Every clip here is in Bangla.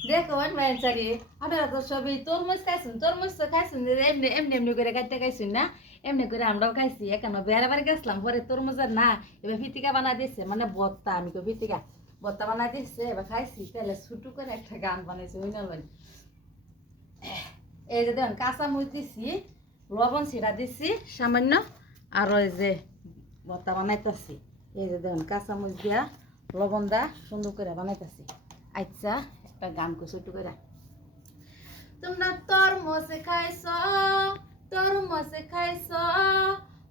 দেখো মাইনসারি আপনারা তো সবই তরমুজ তো খাইছুন এমনি এমনি এমনি করে কাটতে খাইছুন না এমনি করে আমরাও খাইছি এখানে বেড়াবার গেছিলাম পরে তরমুজের না এবার ফিতিকা বানা দিচ্ছে মানে ভর্তা আমি তো ফিতিকা ভর্তা বানা দিচ্ছে এবার খাইছি তাহলে ছুটু করে একটা গান বানাইছে ওই না এই যে দেখুন কাঁচামরিচ দিছি লবণ ছিটা দিছি সামান্য আর ওই যে ভর্তা বানাইতেছি এই যে দেখুন কাঁচামরিচ দিয়া লবণ দা সুন্দর করে বানাইতেছি আচ্ছা একটা গান করছো একটু করে তোমরা তরমুজ খাইছ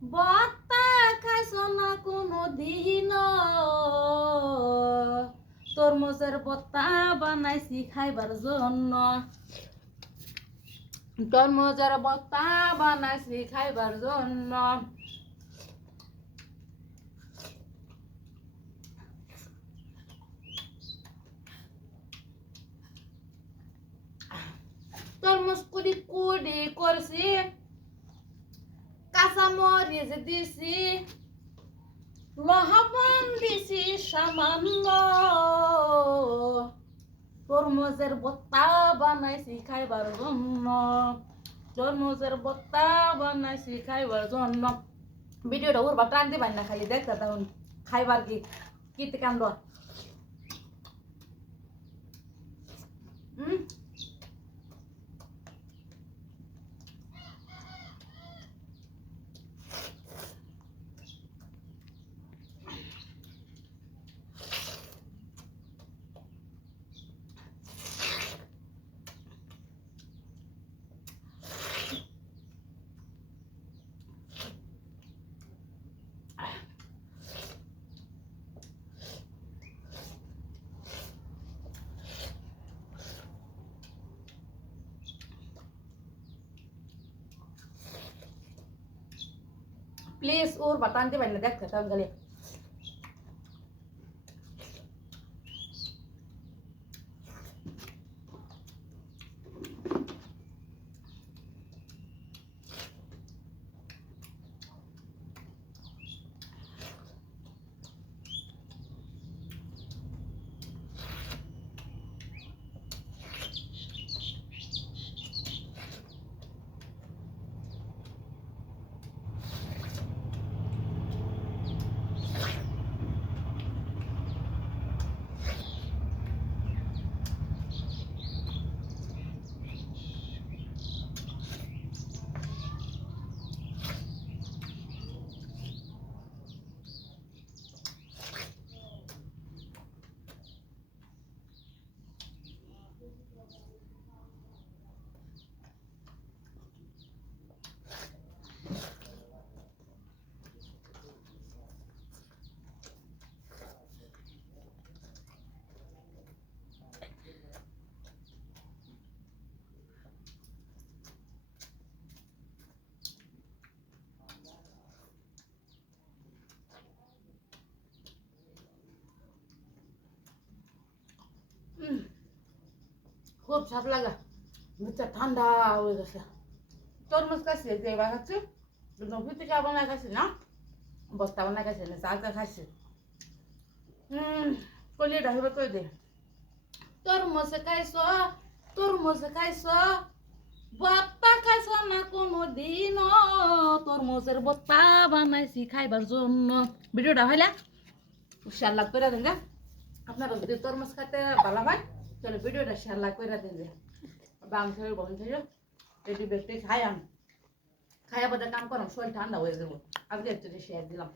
ভর্তা খাইছ না কোনো দিন তরমুজের ভর্তা বানাইছি খাইবার জন্য তরমুজের ভর্তা বানাইছি খাইবার জন্য তরমুজ কুড়ি কুড়ি করছি কাঁচামরিচ দিছি লবণ দিছি সামান্য তরমুজের ভর্তা বানাইছি খাইবার জন্য তরমুজের ভর্তা বানাইছি খাইবার জন্য ভিডিওটা ওর টান দিবেন না খালি দেখতে তখন খাইবার কি কীতে কান্দ প্লিজ ওর টান দিবেন না দেখতে তখন খালি খুব স্বাদ লাগা মুখটা ঠান্ডা হয়ে গেছে তরমুজ খাইছি যে এবার খাচ্ছি ফিতিকা বানায় খাইছি না বস্তা বানায় খাইছি না চালটা খাইছি কলিটা হেবে করে দে তরমুজ খাইছ ভর্তা খাইছ না কোনো দিন তরমুজের ভর্তা বানাইছি খাইবার জন্য ভিডিওটা হইলে শেয়ার লাগ করে দেন আপনারা যদি তরমুজ খাইতে ভালো হয় তাহলে ভিডিওটা শেয়ার লাগ করে দেন বাংশের বন্ধ রেডি বেশি খাই আমি খাইয়া বোধ কাম করাম শরীর ঠান্ডা হয়ে যাবো আজকে একটু শেয়ার দিলাম